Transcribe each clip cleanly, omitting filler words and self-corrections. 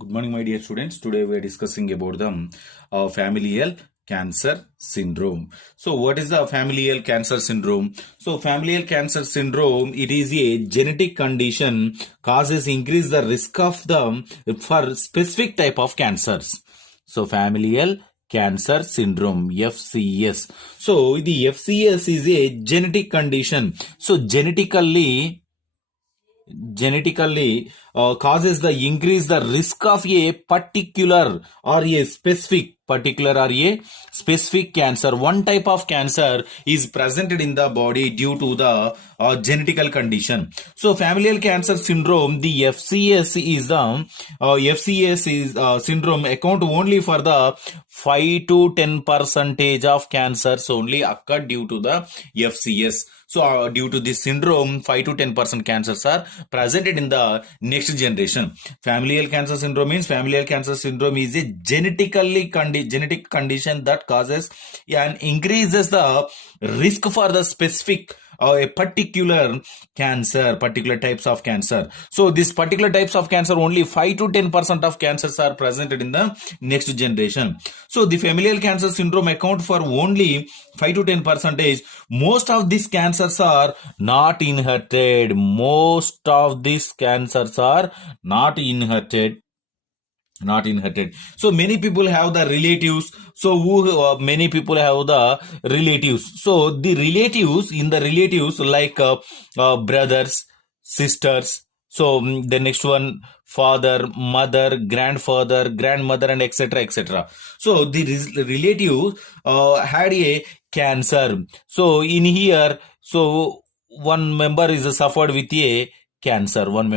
Good morning, my dear students. Today we are discussing about the familial cancer syndrome. So, what is the familial cancer syndrome? So, familial cancer syndrome, it is a genetic condition causes increase the risk of the for specific type of cancers. So, familial cancer syndrome, FCS. So, the FCS is a genetic condition. So, genetically causes the increase the risk of a particular or a specific cancer. One type of cancer is presented in the body due to the genetical condition. So familial cancer syndrome, the FCS is syndrome account only for the 5 to 10 percentage of cancers only occur due to the FCS. So due to this syndrome, 5 to 10% cancers are presented in the next generation. Familial cancer syndrome means familial cancer syndrome is a genetic condition that causes and increases the risk for the specific a particular types of cancer. So these particular types of cancer, only 5 to 10% of cancers are presented in the next generation. So the familial cancer syndrome account for only 5 to 10 percentage. Most of these cancers are not inherited. So many people have the relatives. Many people have the relatives. So the relatives like brothers, sisters. So the next one, father, mother, grandfather, grandmother, and etc. So the relative had a cancer. So in here, so one member is suffered with a cancer. But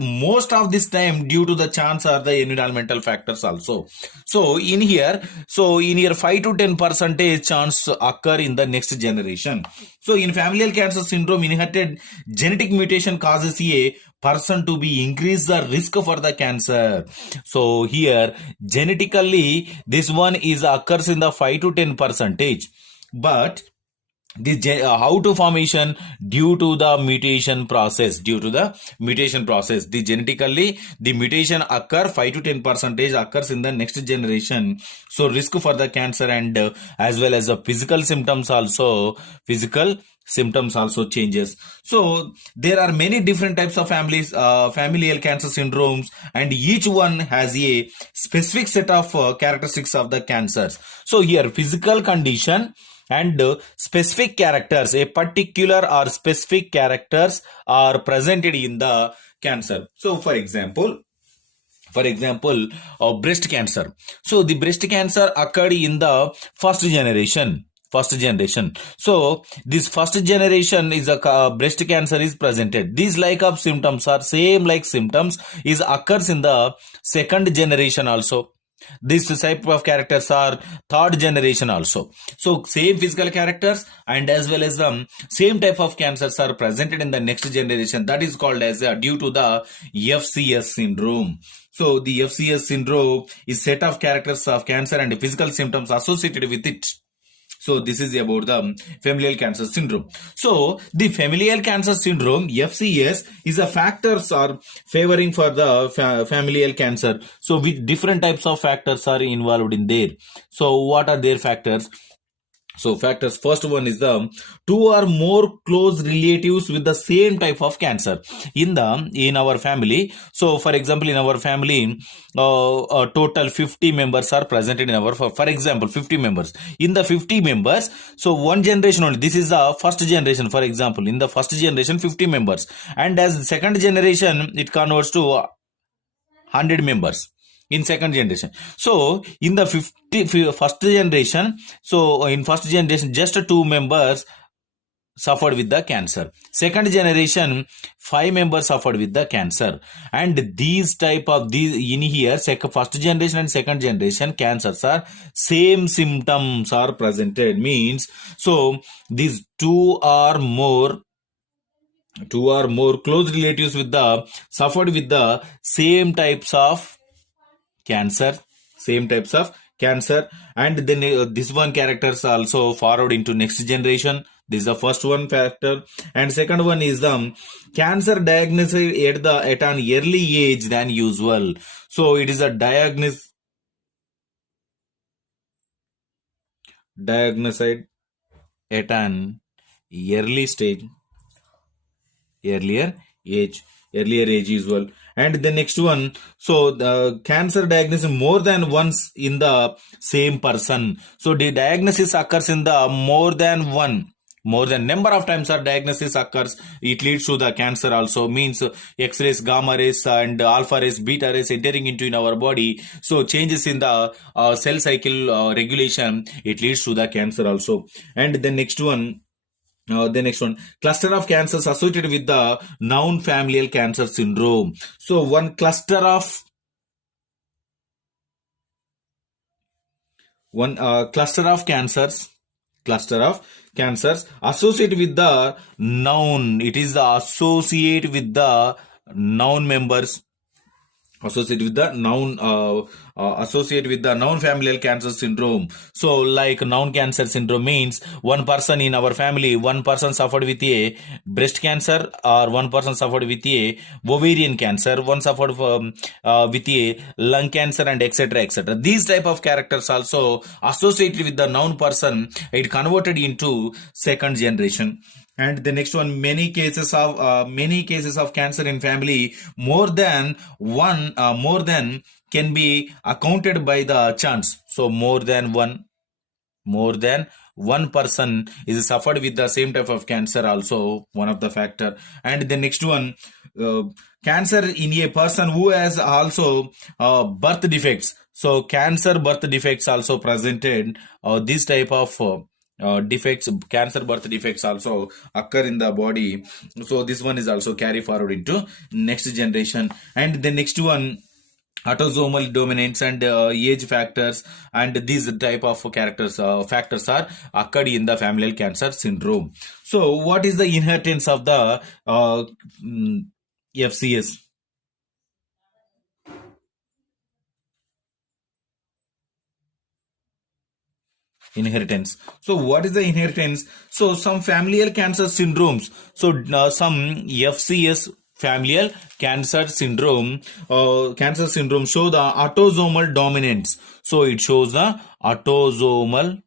most of this time, due to the chance are the environmental factors also. So in here 5 to 10 percentage chance occur in the next generation. So in familial cancer syndrome, inherited genetic mutation causes a person to be increase the risk for the cancer. So here genetically this one is occurs in the 5 to 10 percentage, but this how to formation due to the mutation process. The genetically the mutation occur 5 to 10 percentage occurs in the next generation. So risk for the cancer and as well as the physical symptoms also changes. So there are many different types of familial cancer syndromes, and each one has a specific set of characteristics of the cancers. So here physical condition and specific characters, a particular or specific characters are presented in the cancer. So for example, breast cancer. So the breast cancer occurred in the first generation. So this first generation is a breast cancer is presented. These like of symptoms are same like symptoms is occurs in the second generation also. This type of characters are third generation also. So same physical characters and as well as the same type of cancers are presented in the next generation. That is called as due to the FCS syndrome. So the FCS syndrome is set of characters of cancer and physical symptoms associated with it. So this is about the familial cancer syndrome. So the familial cancer syndrome, FCS, is a factors are favoring for the familial cancer. So with different types of factors are involved in there. So what are their factors? So factors, first one is the two or more close relatives with the same type of cancer in our family. So for example, in our family, total 50 members are present in our, for example, 50 members. In the 50 members, so one generation only, this is the first generation. For example, in the first generation, 50 members, and as second generation, it converts to 100 members in second generation. So in the first generation, just 2 members suffered with the cancer. Second generation, 5 members suffered with the cancer. And these in here, first generation and second generation cancers are same symptoms are presented. Means, so these two or more close relatives with the suffered with the same types of cancer, and then this one characters also forward into next generation. This is the first one factor. And second one is the cancer diagnosis at an early age than usual. So it is a diagnosis at an early stage, earlier age usual. And the next one, so the cancer diagnosis more than once in the same person. So the diagnosis occurs in the more than number of times our diagnosis occurs, it leads to the cancer also. Means x-rays, gamma rays and alpha rays, beta rays entering into in our body, so changes in the cell cycle regulation, it leads to the cancer also. And the next one, cluster of cancers associated with the known familial cancer syndrome. So one cluster of cancers associated with the known, it is the associate with the known members, associated with the known familial cancer syndrome. So like known cancer syndrome means one person in our family, one person suffered with a breast cancer, or one person suffered with a ovarian cancer, one suffered with a lung cancer, and etc. etc. These type of characters also associated with the known person, it converted into second generation. And the next one, many cases of cancer in family, more than can be accounted by the chance. So more than one person is suffered with the same type of cancer, also one of the factor. And the next one, cancer in a person who has also birth defects. So cancer birth defects also presented, this type of cancer birth defects also occur in the body. So this one is also carry forward into next generation. And the next one, autosomal dominance and age factors, and these type of factors are occurred in the familial cancer syndrome. So what is the inheritance of the FCS? Inheritance. So what is the inheritance? So some familial cancer syndromes, so some FCS, familial cancer syndrome show the autosomal dominance. So it shows the autosomal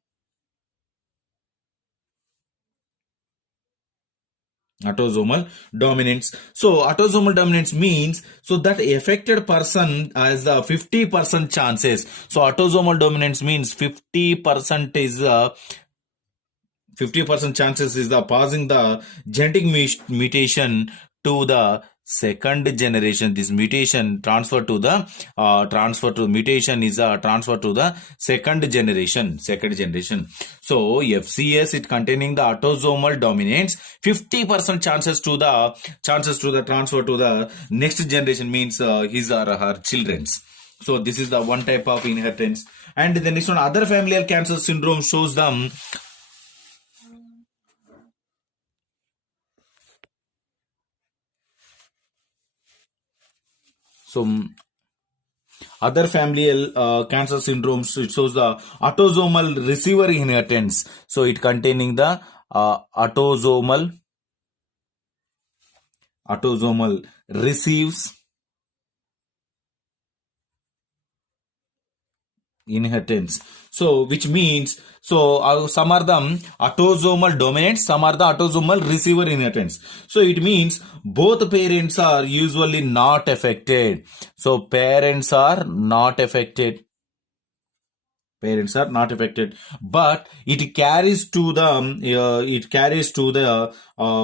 dominance. So autosomal dominance means so that affected person has the 50% chances. So autosomal dominance means 50% is 50% chances is the passing the genetic mutation to the second generation. This mutation transfer to the mutation is a transfer to the second generation. So FCS, it containing the autosomal dominance, 50% chances to the transfer to the next generation, means his or her children's. So this is the one type of inheritance. And the next one, other familial cancer syndrome shows them. So other familial cancer syndromes, it shows the autosomal receiver inheritance. So it containing the autosomal receives inheritance. So which means, so some are the autosomal dominant, some are the autosomal receiver inheritance. So it means both parents are usually not affected. So parents are not affected, but it carries to the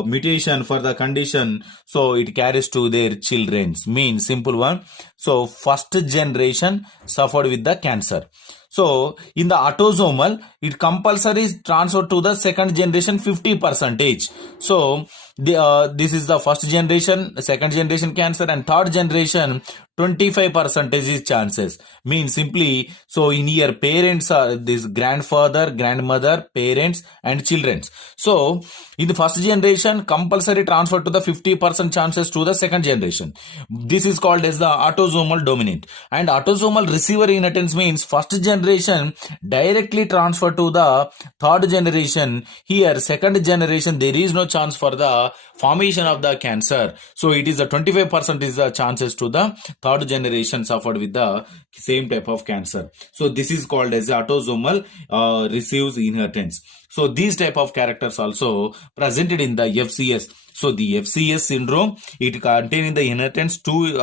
mutation for the condition. So it carries to their children. Means simple one. So first generation suffered with the cancer. So in the autosomal, it compulsory is transferred to the second generation 50%. So this is the first generation, second generation cancer, and third generation 25% is chances. Means simply, so in your parents are this grandfather, grandmother, parents, and children. So in the first generation, compulsory transfer to the 50% chances to the second generation. This is called as the autosomal dominant. And autosomal receiver inheritance means first generation generation directly transfer to the third generation. Here, second generation, there is no chance for the formation of the cancer. So it is a 25% is the chances to the third generation suffered with the same type of cancer. So this is called as autosomal receives inheritance. So these type of characters also presented in the FCS. So the FCS syndrome, it containing the inheritance two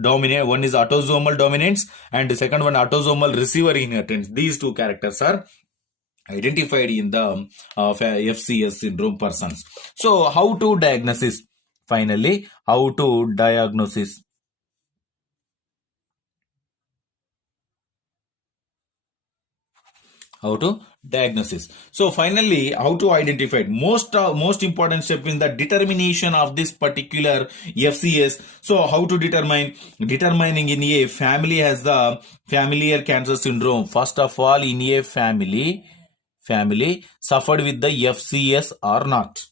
dominant. One is autosomal dominance and the second one autosomal receiver inheritance. These two characters are identified in the FCS syndrome persons. So how to diagnosis? Finally, how to diagnosis? How to diagnosis? So finally, how to identify it? Most important step in the determination of this particular FCS. So how to determining in a family has the familial cancer syndrome. First of all, in a family suffered with the FCS or not.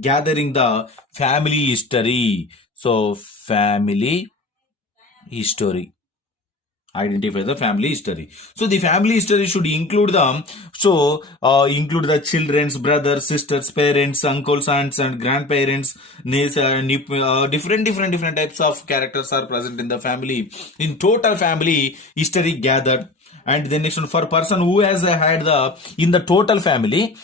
Gathering the family history. So family history. Identify the family history. So the family history should include include the children's brothers, sisters, parents, uncles, aunts, and grandparents. Different types of characters are present in the family. In total family history gathered. And the next one, for person who has had in the total family,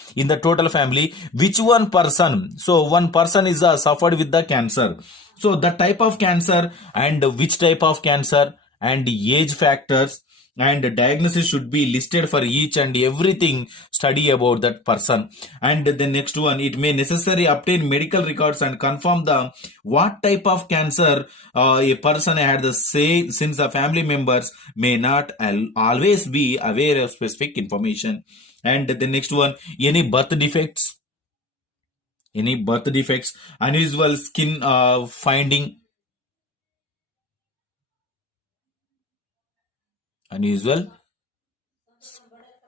which one person? So one person is suffered with the cancer. So the type of cancer and which type of cancer and age factors and diagnosis should be listed for each and everything study about that person. And the next one, it may necessary obtain medical records and confirm the what type of cancer a person had the say, since the family members may not always be aware of specific information. And the next one, any birth defects, unusual skin finding, unusual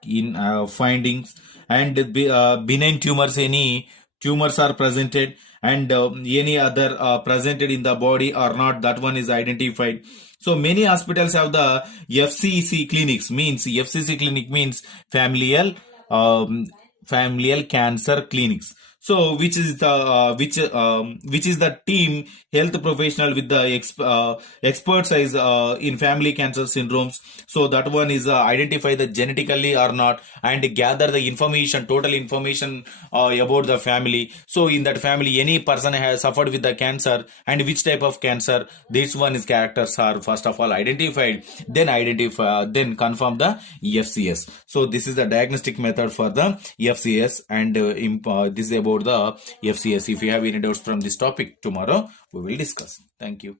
in findings, and benign tumors, any tumors are presented, and any other presented in the body or not, that one is identified. So many hospitals have the FCC clinics, means FCC clinic means familial cancer clinics. So which is the team health professional with the expertise in family cancer syndromes. So that one is identify the genetically or not and gather the information, total information about the family. So in that family, any person has suffered with the cancer and which type of cancer, this one is characters are first of all identified, then confirm the FCS. So this is the diagnostic method for the FCS, and this is about the FCS. If you have any doubts from this topic, tomorrow we will discuss. Thank you.